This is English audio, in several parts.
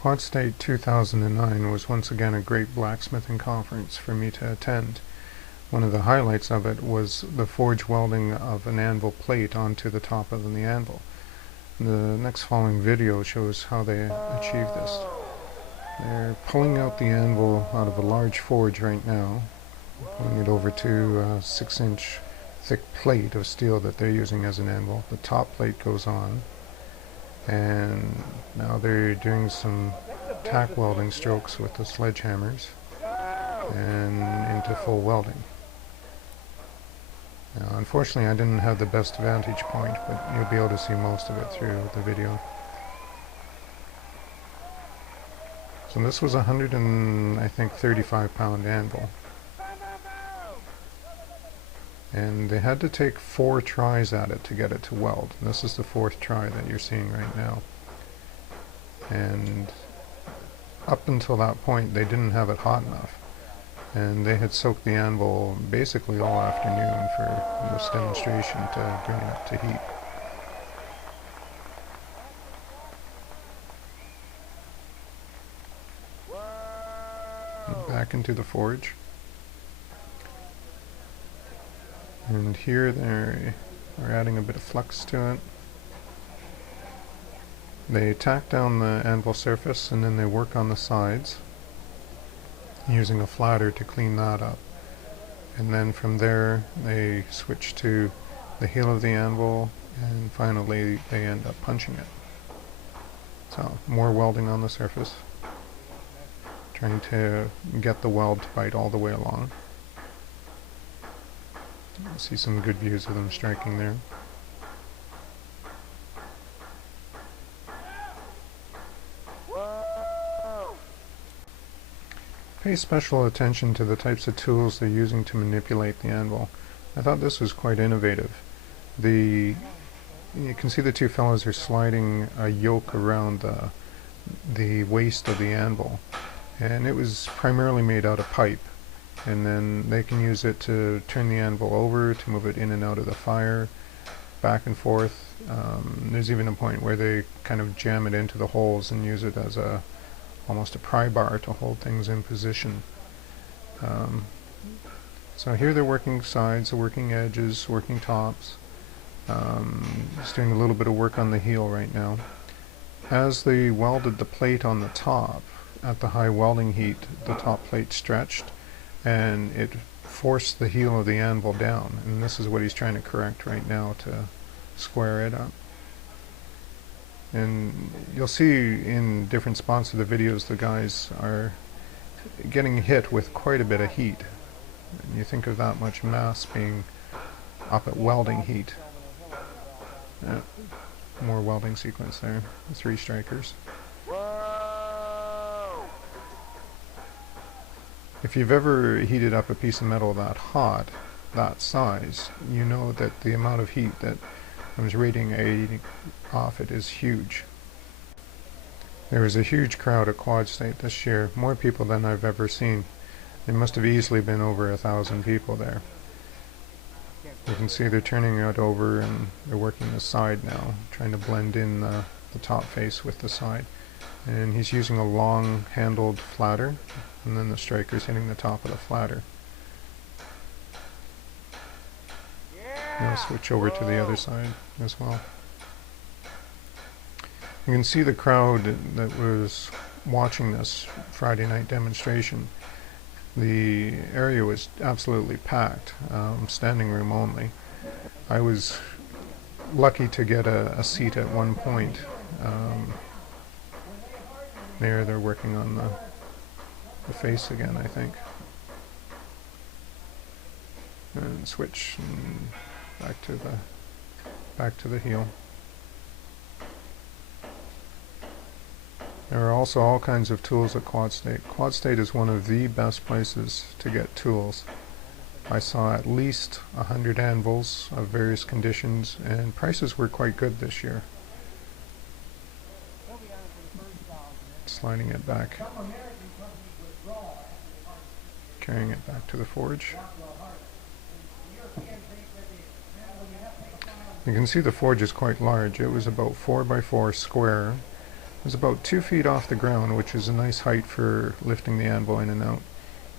Quad State 2009 was once again a great blacksmithing conference for me to attend. One of the highlights of it was the forge welding of an anvil plate onto the top of the anvil. The next following video shows how they achieved this. They're pulling out the anvil out of a large forge right now, pulling it over to a 6-inch thick plate of steel that they're using as an anvil. The top plate goes on, and now they're doing some tack welding strokes with the sledgehammers and into full welding. Now, unfortunately, I didn't have the best vantage point, but you'll be able to see most of it through the video. So this was a 35-pound anvil, and they had to take 4 tries at it to get it to weld. And this is the 4th try that you're seeing right now. And up until that point, they didn't have it hot enough, and they had soaked the anvil basically all afternoon for this demonstration to bring it up to heat. And back into the forge. And here they're adding a bit of flux to it. They tack down the anvil surface and then they work on the sides using a flatter to clean that up. And then from there they switch to the heel of the anvil, and finally they end up punching it. So more welding on the surface, trying to get the weld to bite all the way along. See some good views of them striking there. Pay special attention to the types of tools they're using to manipulate the anvil. I thought this was quite innovative. You can see the two fellows are sliding a yoke around the waist of the anvil, and it was primarily made out of pipe. And then they can use it to turn the anvil over, to move it in and out of the fire, back and forth. There's even a point where they kind of jam it into the holes and use it as almost a pry bar to hold things in position. So here they're working sides, working edges, working tops. Just doing a little bit of work on the heel right now. As they welded the plate on the top, at the high welding heat, the top plate stretched, and it forced the heel of the anvil down, and this is what he's trying to correct right now to square it up. And you'll see in different spots of the videos the guys are getting hit with quite a bit of heat. And you think of that much mass being up at welding heat. More welding sequence there, 3 strikers. If you've ever heated up a piece of metal that hot, that size, you know that the amount of heat that comes radiating off it is huge. There was a huge crowd at Quad State this year, more people than I've ever seen. There must have easily been over 1,000 people there. You can see they're turning it over and they're working the side now, trying to blend in the top face with the side. And he's using a long handled flatter, and then the striker's hitting the top of the flatter. And I'll switch over to the other side as well. You can see the crowd that was watching this Friday night demonstration. The area was absolutely packed, standing room only. I was lucky to get a seat at one point. There they're working on the face again, I think. And switch and back to the heel. There are also all kinds of tools at Quad State. Quad State is one of the best places to get tools. I saw at least 100 anvils of various conditions, and prices were quite good this year. Sliding it back, carrying it back to the forge. You can see the forge is quite large. It was about 4 by 4 square, was about 2 feet off the ground, which is a nice height for lifting the anvil in and out.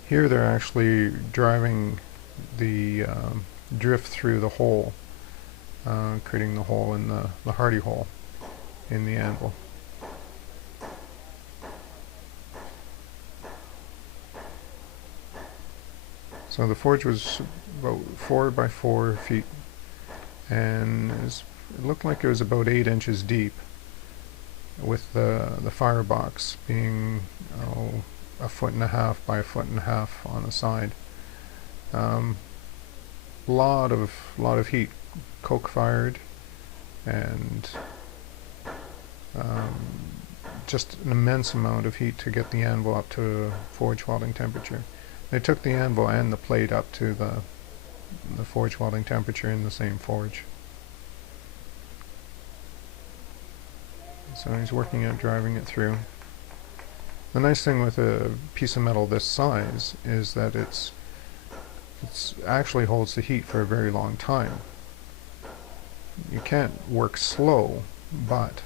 Here they're actually driving the drift through the hole, creating the hole in the hardy hole in the anvil. So the forge was about 4 by 4 feet, and it looked like it was about 8 inches deep, with the firebox being 1.5 feet by 1.5 feet on the side. Lot of heat, coke fired, and just an immense amount of heat to get the anvil up to forge welding temperature. They took the anvil and the plate up to the forge welding temperature in the same forge. So he's working at driving it through. The nice thing with a piece of metal this size is that it's actually holds the heat for a very long time. You can't work slow, but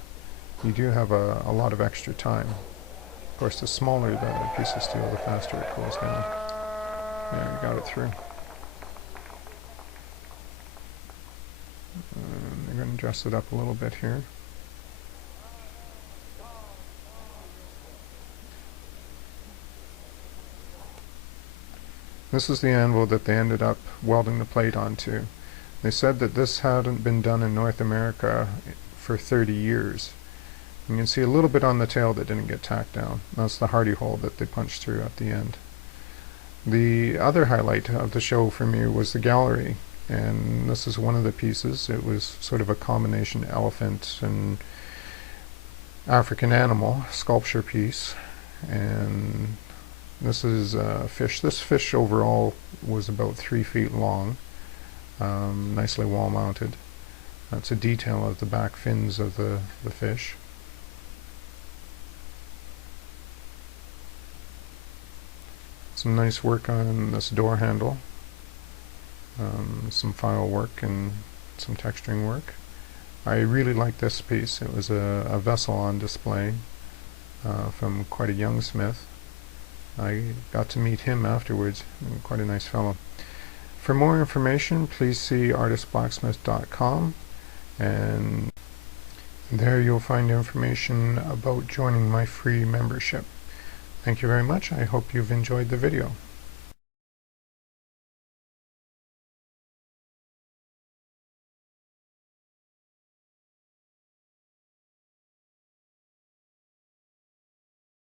you do have a lot of extra time. Of course, the smaller the piece of steel, the faster it cools down. There, we got it through. I'm going to adjust it up a little bit here. This is the anvil that they ended up welding the plate onto. They said that this hadn't been done in North America for 30 years. You can see a little bit on the tail that didn't get tacked down. That's the hardy hole that they punched through at the end. The other highlight of the show for me was the gallery, and this is one of the pieces. It was sort of a combination elephant and African animal sculpture piece, and this is a fish. This fish overall was about 3 feet long, nicely wall mounted. That's a detail of the back fins of the fish. Some nice work on this door handle, some file work and some texturing work. I really like this piece. It was a vessel on display from quite a young smith. I got to meet him afterwards, quite a nice fellow. For more information, please see artistblacksmith.com, and there you'll find information about joining my free membership. Thank you very much. I hope you've enjoyed the video.